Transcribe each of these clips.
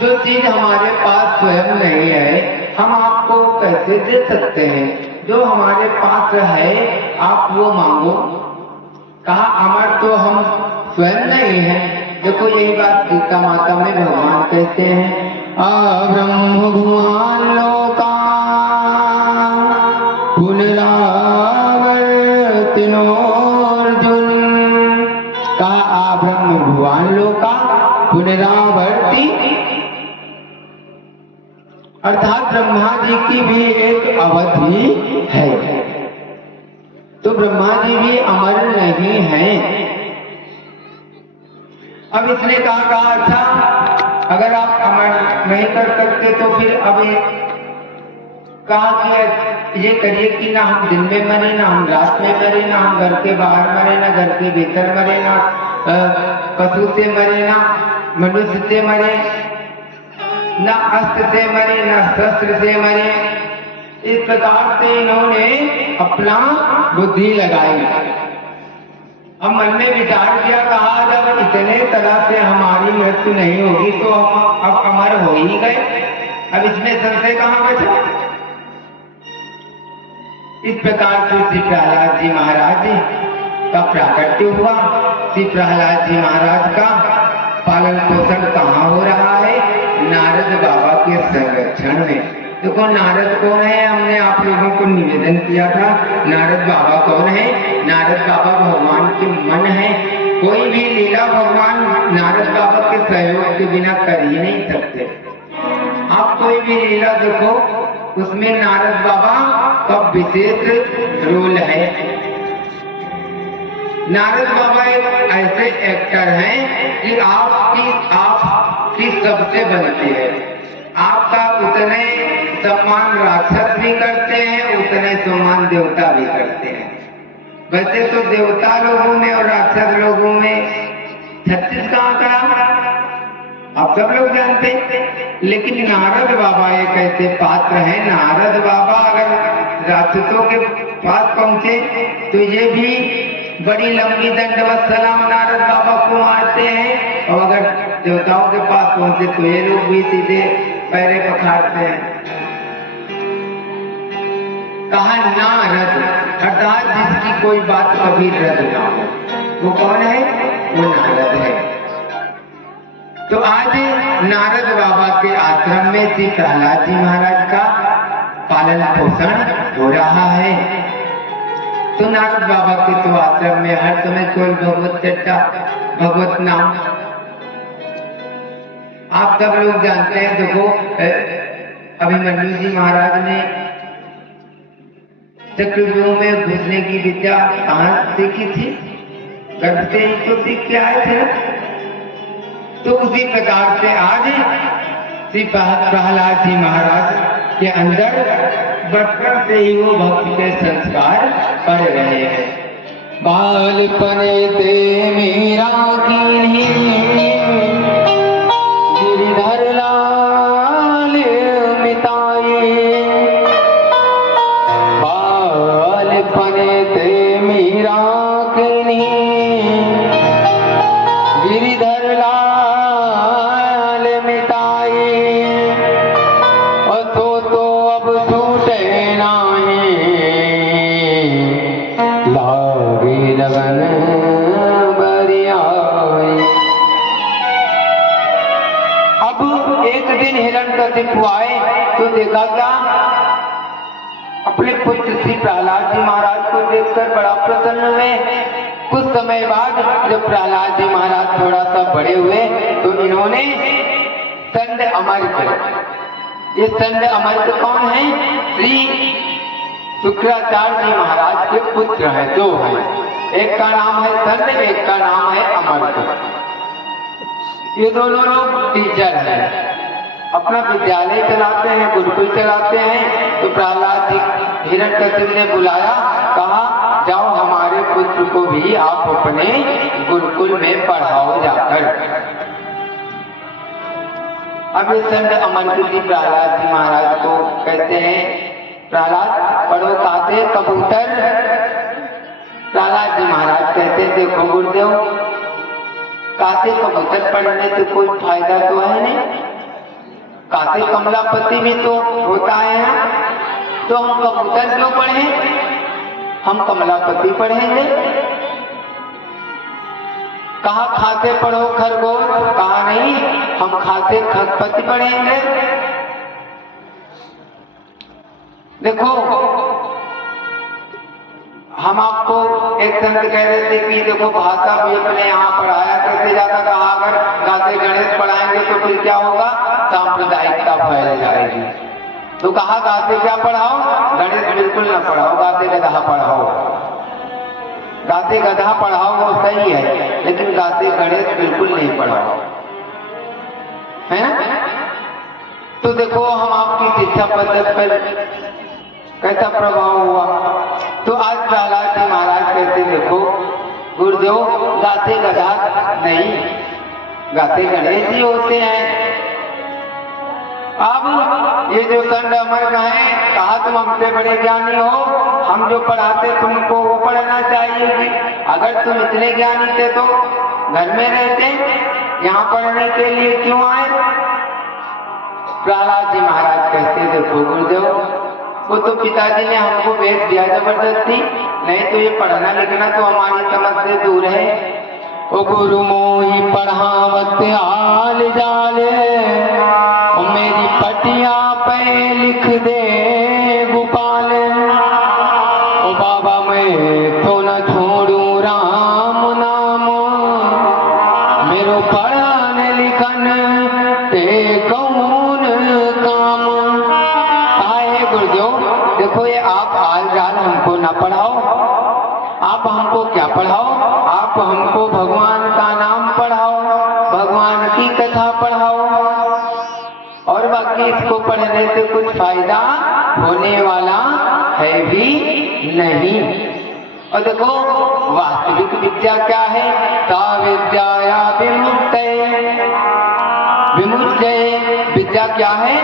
जो चीज हमारे पास स्वयं नहीं है हम आपको कैसे दे सकते हैं? जो हमारे पास है आप वो मांगो। कहा अमर तो हम स्वयं नहीं है। देखो यही बात गीता माता में भगवान कहते हैं, अब्रह्म भुवन लोका पुनरावर्तिनोर्जुन। कहा अब्रह्म भुवन लोका पुनरावर्ति, अर्थात ब्रह्मा जी की भी एक अवधि है। तो ब्रह्मा जी भी अमर नहीं हैं। अब इसने कहा अच्छा अगर आप अमर नहीं कर सकते तो फिर अभी कहा कि ये करिए कि ना हम दिन में मरे, ना हम रात में मरे, ना हम घर के बाहर मरे, ना घर के भीतर मरे, ना पशु से मरे, ना मनुष्य से मरे, ना अस्त्र से मरे, ना शस्त्र से मरे। इस प्रकार से इन्होंने अपना बुद्धि लगाई। अब मन में विचार किया, कहा जब इतने तरह से हमारी मृत्यु नहीं होगी तो हम अब अमर हो ही गए, अब इसमें संशय कहां बचा? इस प्रकार से श्री प्रहलाद जी महाराज का प्राकट्य हुआ। श्री प्रहलाद जी महाराज का पालन पोषण कहाँ हो रहा है? नारद बाबा के संरक्षण में। देखो नारद कौन है? हमने आप लोगों को निवेदन किया था, नारद बाबा कौन है? नारद बाबा भगवान के मन है। कोई भी लीला भगवान नारद बाबा के सहयोग के बिना कर ही नहीं सकते। आप कोई भी लीला देखो उसमें नारद बाबा का विशेष रोल है। नारद बाबा एक ऐसे एक्टर हैं कि आपकी सबसे बनती है। आपका उतने सम्मान राक्षस भी करते हैं, उतने सम्मान देवता भी करते हैं। वैसे तो देवता लोगों में और राक्षस लोगों में 36 का आंकड़ा आप सब लोग जानते हैं। लेकिन नारद बाबा एक ऐसे पात्र हैं, नारद बाबा अगर राक्षसों के पास पहुंचे तो ये भी बड़ी लंबी दंडवत सलाम नारद बाबा को मारते हैं, और अगर देवताओं के पास पहुंचे तो ये लोग भी सीधे पैरे पखारते हैं। कहा नारद, अर्थात जिसकी कोई बात कभी रद्द ना हो, वो कौन है? वो नारद है। तो आज नारद बाबा के आश्रम में श्री प्रहलाद जी महाराज का पालन पोषण हो रहा है। तो नारद बाबा के तो आश्रम में हर समय कोई भगवत चर्चा, भगवत नाम आप सब लोग जानते हैं। देखो अभिमन्यु जी महाराज ने चक्रव्यूह में घुसने की विद्या कहाँ सीखी थी? गर्भ से ही तो सीख के आए थे। तो उसी प्रकार से आज श्री प्रहलाद जी महाराज के अंदर बचपन से ही वो भक्ति के संस्कार पड़ रहे हैं। बालपन ते मेरा कीन्ही गिरधर लाल मिताए, बालपन ते मेरा कीन्ही गिरधर लाल मिताए, और तो अब छूटे नाही लागे लगन बरियाई। अब एक दिन हिरण्यकशिपु आए तो देखा क्या? अपने पुत्र श्री प्रहलाद जी महाराज को देखकर बड़ा प्रसन्न हुए। कुछ समय बाद जब प्रहलाद जी महाराज थोड़ा सा बड़े हुए तो इन्होंने संत अमर्त, ये संत अमर्त कौन है? श्री शुक्राचार्य जी महाराज के पुत्र हैं, दो हैं। एक का नाम है संत, एक का नाम है अमर्त। ये दोनों लोग टीचर हैं, अपना विद्यालय चलाते हैं, गुरुकुल चलाते हैं। तो प्रहलाद जी हिरण्यकशिपु ने बुलाया, कहा जाओ हमारे पुत्र को भी आप अपने गुरुकुल में पढ़ाओ जाकर। अब ये संत अमर्त जी प्रहलाद जी महाराज को कहते हैं, प्रहलाद पढ़ो काते कबूतर। प्रहलाद जी महाराज कहते हैं, देखो गुरुदेव, काते कबूतर पढ़ने से कोई फायदा तो है नहीं, कासे कमलापति भी तो होता है ना, तो हम कबूतर क्यों पढ़े, हम कमलापति पढ़ेंगे। कहा खाते पढ़ो खरगोश, कहा नहीं हम खाते खरपति पढ़ेंगे। देखो हम आपको एक संत कह रहे थे कि देखो भाषा भी अपने यहाँ पढ़ाया करते जाता, कहा अगर गाते गणेश पढ़ाएंगे तो फिर क्या होगा, सांप्रदायिकता फैल जाएगी। तो कहा गाते क्या पढ़ाओ, गणेश बिल्कुल न पढ़ाओ, गाते गधा पढ़ाओ। गाते गधा पढ़ाओ वो सही है, लेकिन गाते गणेश बिल्कुल नहीं पढ़ाओ, है ना। तो देखो हम आपकी शिक्षा पद्धति पर कैसा प्रभाव हुआ। तो आज प्रहलाद जी महाराज कहते देखो गुरुदेव गाते गधा नहीं, गाते गणेश ही होते हैं। अब ये जो संत अमर कहें, कहा तुम हमसे बड़े ज्ञानी हो, हम जो पढ़ाते तुमको वो पढ़ना चाहिए कि अगर तुम इतने ज्ञानी थे तो घर में रहते, यहाँ पढ़ने के लिए क्यों आए। प्रहलाद जी महाराज कहते देखो गुरुदेव वो तो पिताजी ने हमको भेज दिया जबरदस्ती, नहीं तो ये पढ़ना लिखना तो हमारी समझ से दूर है। ओ गुरु मोही पढ़ावत आल जाले, ओ मेरी पटिया पे लिख दे गोपाल। ओ बाबा मैं तो न छोड़ू राम नाम, मेरो पढ़न लिखन ते कौन काम। आए गुरुदेव देखो ये आप हाल जाल हमको ना पढ़ाओ, आप हमको क्या पढ़ाओ, आप हमको भगवान का नाम पढ़ाओ, भगवान की कथा पढ़ाओ, और बाकी इसको पढ़ने से कुछ फायदा होने वाला है भी नहीं। और देखो वास्तविक विद्या क्या है, सा विद्या विमुक्तये, विमुच्यये विद्या क्या है,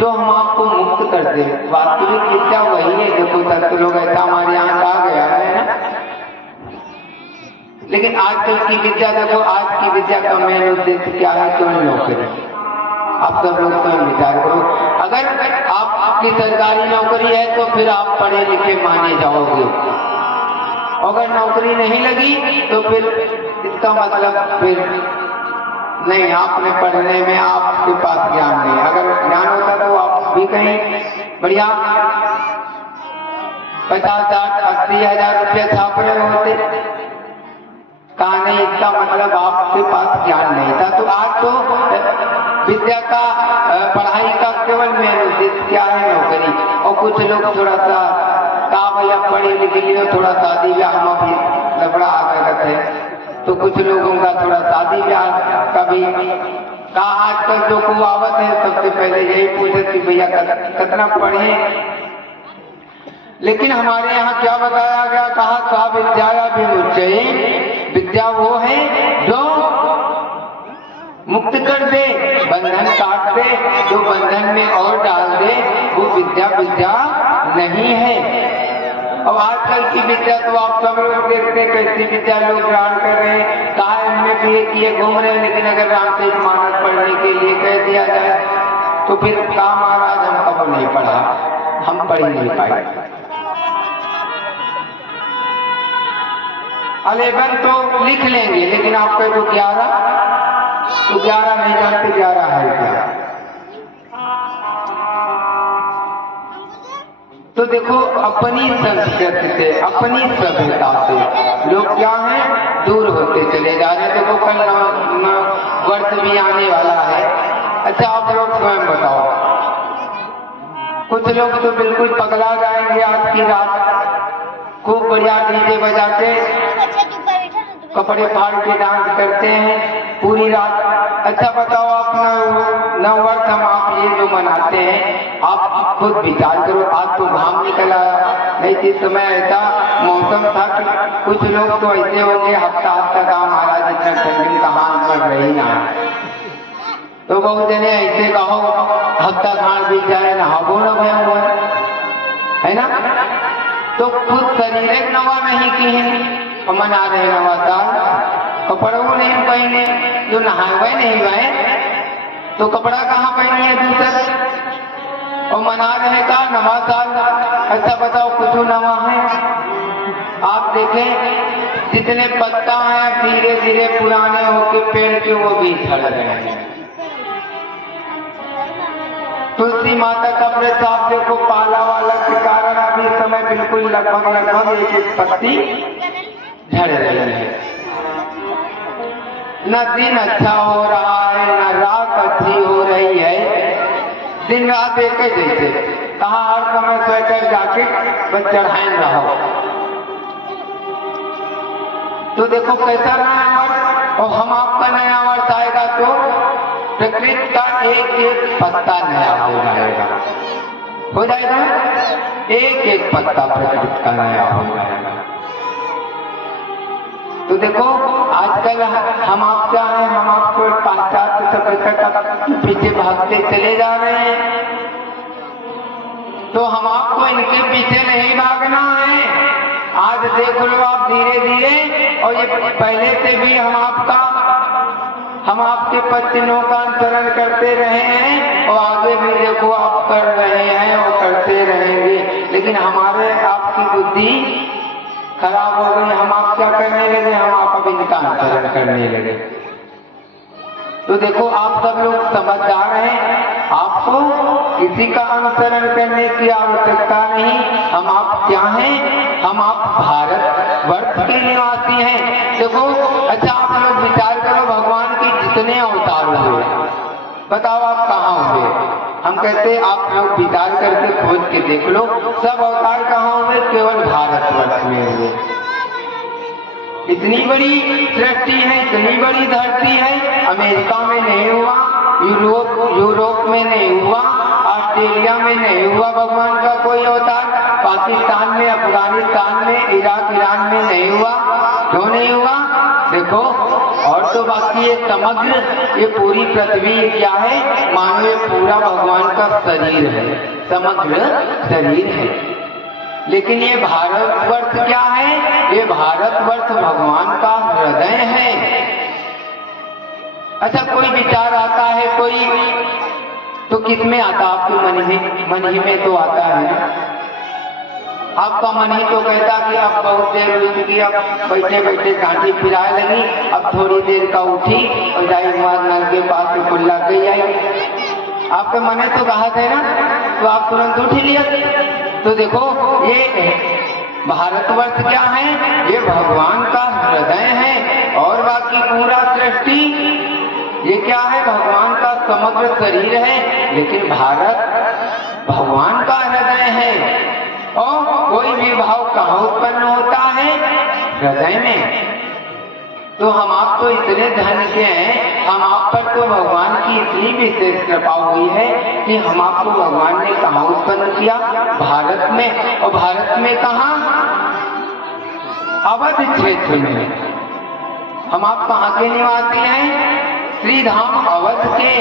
जो हम आपको मुक्त कर दे। वास्तविक विद्या वही है। देखो संत लोग ऐसा हमारे यहाँ कहा गया है ना, लेकिन आजकल की विद्या देखो, आज की विद्या का मेन उद्देश्य क्या है, क्यों नौकरी। आप सब लोग स्वयं विचार करो, अगर आपकी सरकारी नौकरी है तो फिर आप पढ़े लिखे माने जाओगे, अगर नौकरी नहीं लगी तो फिर इसका मतलब फिर नहीं, आपने पढ़ने में आपके पास ज्ञान नहीं। अगर ज्ञान होता तो आप भी कहीं बढ़िया 50,000-80,000 रुपया छाप रहे होते। कहा नहीं, इसका मतलब आपके पास ज्ञान नहीं था। तो आज तो विद्या का पढ़ाई का केवल मेन उद्देश्य क्या है, नौकरी। और कुछ लोग थोड़ा सा कहा भैया पढ़े लिखे लिए थोड़ा शादी ब्याह में भी लफड़ा आ गया है, तो कुछ लोगों का थोड़ा शादी ब्याह का भी कहा। आजकल जो कुआवत है सबसे पहले यही पूछे कि भैया कितना पढ़े, लेकिन हमारे यहाँ क्या बताया गया, कहा सा विद्या विमुच्यये, विद्या वो है जो मुक्त कर दे, बंधन काट दे, जो बंधन में और डाल दे, वो विद्या विद्या नहीं है। अब आजकल की विद्या तो आप सब लोग देखते कैसी विद्या लोग ग्रहण कर रहे हैं, कहा हमने भी किए घूम रहे हैं, लेकिन अगर रामचरित मानस पढ़ने के लिए कह दिया जाए तो फिर कहा महाराज हम कब नहीं पढ़ा, हम पढ़ ही नहीं पाए। 11 तो लिख लेंगे, लेकिन आपका जो 11 तो 11 नहीं जानते 11 है क्या। तो देखो अपनी संस्कृति से, अपनी सभ्यता से लोग क्या है, दूर होते चले जा रहे। देखो कल वर्ष भी आने वाला है। अच्छा आप लोग स्वयं बताओ, कुछ लोग तो बिल्कुल पगला जाएंगे आज की रात, खूब बढ़िया डीजे बजा के कपड़े फाड़ के डांस करते हैं पूरी रात। अच्छा बताओ आप नववर्ष हम आप ये जो मनाते हैं, आप खुद विचार करो, आज तो घाम निकल आया, नहीं जिस समय ऐसा मौसम था कि कुछ लोग तो ऐसे होंगे हफ्ता हफ्ता का महाराज इतना ठंडी कहाँ पड़ रही ना, तो बहुत जने ऐसे कहो हफ्ता खान भी जाए नहाबो न भय हुआ है ना। तो खुद शरीर नवा नहीं की है, मना रहे नवा साल, कपड़ों नहीं पहने, जो नहाए नहीं गए, तो कपड़ा कहाँ पहनी है दूसरा, और मना रहे का नवा साल, ऐसा बताओ कुछ नवा है? आप देखें जितने पत्ता हैं धीरे धीरे पुराने होके पेड़ के वो भी झड़ रहे हैं। तुलसी माता का वृक्ष आप देखो पाला वाला के कारण अभी समय बिल्कुल लगभग एक एक पत्ती झड़ रही है। न दिन अच्छा हो रहा है न रात अच्छी हो रही है, दिन रात एक जैसे, कहा हर समय स्वेटर जैकेट बस चढ़ाए रहो। तो देखो कैसा नया वर्ष, और हम आपका नया वर्ष आएगा तो प्रकृति का एक एक पत्ता नया हो जाएगा, एक एक पत्ता प्रकृति का नया हो जाएगा। तो देखो आजकल हम आप क्या है, हम आपको पाश्चात्य सभ्यता के पीछे भागते चले जा रहे हैं, तो हम आपको इनके पीछे नहीं भागना है। आज देख लो आप धीरे धीरे, और ये पहले से भी हम आपके पच्चनों का अनुसरण करते रहे हैं, और आगे भी देखो आप कर रहे हैं और करते रहेंगे। लेकिन हमारे आपकी बुद्धि खराब हो गई, हम आप क्या करने लगे, हम आप अब इनका अनुसरण करने लगे। तो देखो आप सब लोग समझदार हैं, आपको किसी का अनुसरण करने की आवश्यकता नहीं। हम आप क्या हैं, हम आप भारत वर्ष के निवासी हैं। देखो अच्छा आप लोग विचार करो, भगवान के जितने अवतार हुए बताओ आप कहाँ हुए? हम कहते आप लोग विचार करके खोज के देख लो, सब अवतार कहाँ हुए? केवल भारतवर्ष में हुए। इतनी बड़ी सृष्टि है, इतनी बड़ी धरती है, अमेरिका में नहीं हुआ, यूरोप में नहीं हुआ, ऑस्ट्रेलिया में नहीं हुआ भगवान का कोई अवतार, पाकिस्तान में, अफगानिस्तान में, इराक ईरान में नहीं हुआ। क्यों नहीं हुआ? देखो और तो बाकी ये समग्र ये पूरी पृथ्वी क्या है, मानो ये पूरा भगवान का शरीर है, समग्र शरीर है। लेकिन ये भारतवर्ष क्या है? ये भारतवर्ष भगवान का हृदय है। अच्छा कोई विचार आता है कोई, तो किस में आता? आपके मन ही में तो आता है। आपका मन ही तो कहता कि अब बहुत देर हुई चुकी, अब बैठे बैठे कांटी फिराए लगी, अब थोड़ी देर का उठी और जाई नल के पास से कुल्ला गई आई। आपके मन तो कहा थे ना, तो आप तुरंत उठ लिया। तो देखो ये भारतवर्ष क्या है? ये भगवान का हृदय है, और बाकी पूरा सृष्टि ये क्या है? भगवान का समग्र शरीर है। लेकिन भारत भगवान का हृदय है, और कोई भी भाव कहाँ उत्पन्न होता है? हृदय में। तो हम आप तो इतने धन के हैं, हम आप पर तो भगवान की इतनी विशेष कृपा हुई है कि हम आपको भगवान ने कहाँ उत्पन्न किया? भारत में। और भारत में कहाँ? अवध क्षेत्र में। हम आप कहाँ के निवासी हैं? श्री धाम अवध के।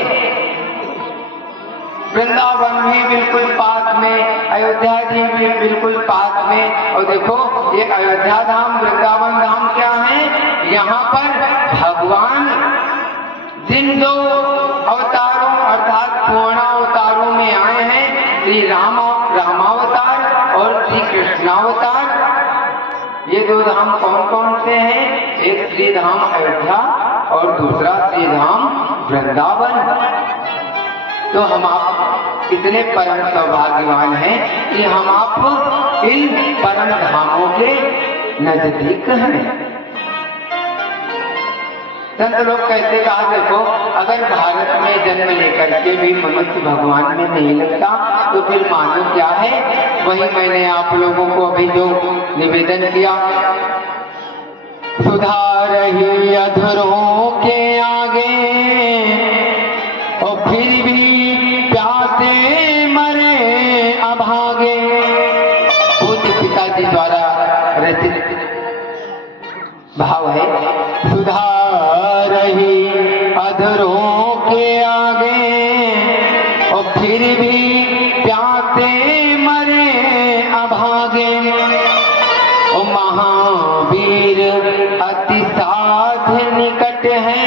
वृंदावन भी बिल्कुल पास में, अयोध्या जी भी बिल्कुल पास में। और देखो ये अयोध्या धाम, वृंदावन धाम क्या है? यहाँ पर भगवान जिन दो अवतारों अर्थात पूर्ण अवतारों में आए हैं, श्री रामावतार और श्री कृष्णावतार। ये दो धाम कौन कौन से हैं? एक श्री धाम अयोध्या और दूसरा श्री धाम वृंदावन। तो हम आप इतने परम सौभाग्यवान हैं कि हम आप इन परम धामों के नजदीक हैं। संत लोग कहते कहा देखो अगर भारत में जन्म लेकर के भी मनुष्य भगवान में नहीं लगता तो फिर मानो क्या है? वही मैंने आप लोगों को अभी जो निवेदन किया, सुधार ही अधरों के आगे और फिर भी प्यासे मरे अभागे। पूज्य पिताजी द्वारा रचित भाव है, सुधार ही अधरों के आगे और फिर भी प्यासे मरे अभागे। ओ महावीर अति साध निकट है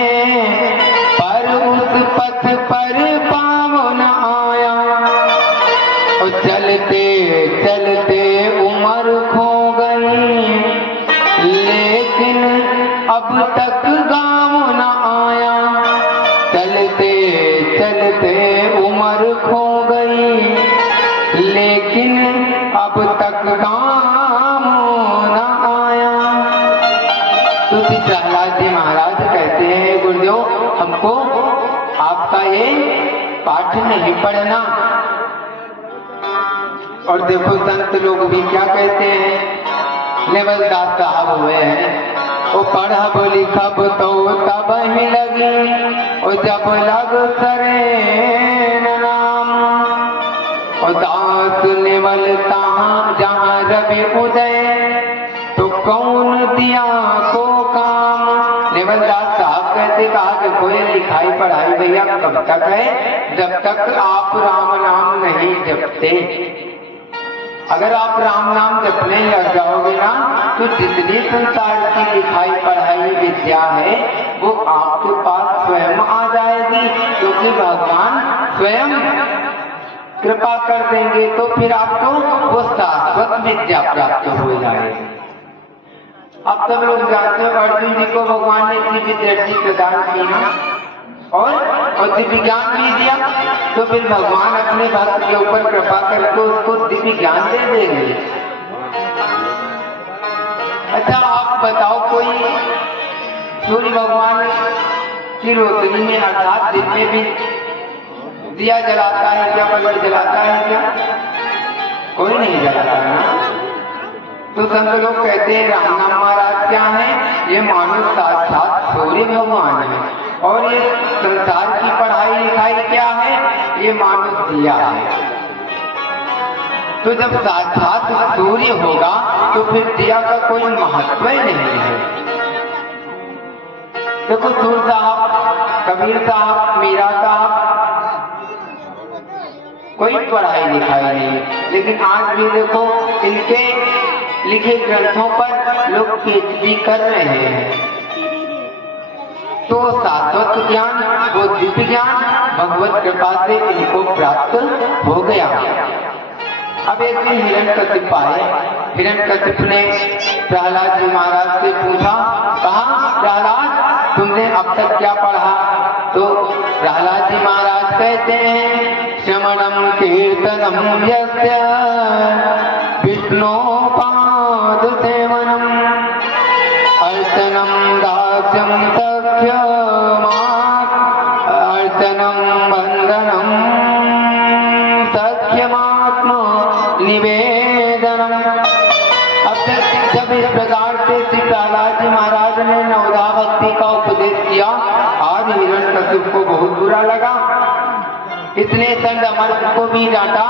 पढ़ते उम्र खो गई, लेकिन अब तक काम न आया। तो श्री प्रहलाद जी महाराज कहते हैं गुरुदेव हमको आपका ये पाठ नहीं पढ़ना। और देखो संत लोग भी क्या कहते हैं, नेवलदास साहब हुए हैं, वो पढ़ब लिखब तो तब ही लगी, और जब लग सरे नाम, और दास नेवल तहाँ जहाँ रवि उदय, तो कौन दिया को काम। नेवलदास साहब कहते कहा देखो ये लिखाई पढ़ाई भैया कब तक है, जब तक आप राम नाम नहीं जपते। अगर आप राम नाम जपने लग जाओगे ना तो जितनी संसार की लिखाई पढ़ाई विद्या है वो आपके पास स्वयं आ जाएगी, क्योंकि भगवान स्वयं कृपा कर देंगे, तो फिर आपको वो शाश्वत विद्या प्राप्त हो जाएगी। अब सब लोग जानते हो अर्जुन जी को भगवान ने दिव्य दृष्टि प्रदान की ना, और दिव्य ज्ञान भी दिया, तो फिर भगवान अपने भक्त के ऊपर कृपा करके उसको दिव्य ज्ञान दे देंगे। अच्छा आप बताओ कोई सूर्य भगवान की रोशनी में अर्थात दिन में भी दिया जलाता है क्या, बल्ब जलाता है क्या? कोई नहीं जलाता है ना। तो संत लोग कहते हैं राम नाम महाराज क्या है, ये मानो साक्षात सूर्य भगवान है, और ये संसार की पढ़ाई लिखाई क्या है, ये मानो दिया है। तो जब साक्षात सूर्य होगा तो फिर दिया का कोई महत्व ही नहीं है। देखो सूर साहब, कबीर साहब, मीरा साहब, कोई पढ़ाई लिखाई नहीं, लेकिन आज भी देखो इनके लिखे ग्रंथों पर लोग पीएचडी कर रहे हैं। तो शाश्वत ज्ञान, वो दिव्य ज्ञान भगवत कृपा से इनको प्राप्त हो गया। अब एक दिन हिरण्यकशिप आए, हिरण्यकशिप ने प्रहलाद जी महाराज से पूछा, कहा प्रहलाद तुमने अब तक क्या पढ़ा? तो प्रहलाद जी महाराज कहते हैं श्रवणम कीर्तनम यस्य विष्णु पाद सेवनम अर्चनम दास्यम सख्यमात् अर्चनम बंधनम सख्यमात्म निवेदनम। अब जब इस प्रकार से श्री प्रहलाद जी महाराज ने नवधा भक्ति का उपदेश किया, आज हिरण्यकशिप को बहुत बुरा लगा। इसने चंड अमर को भी डांटा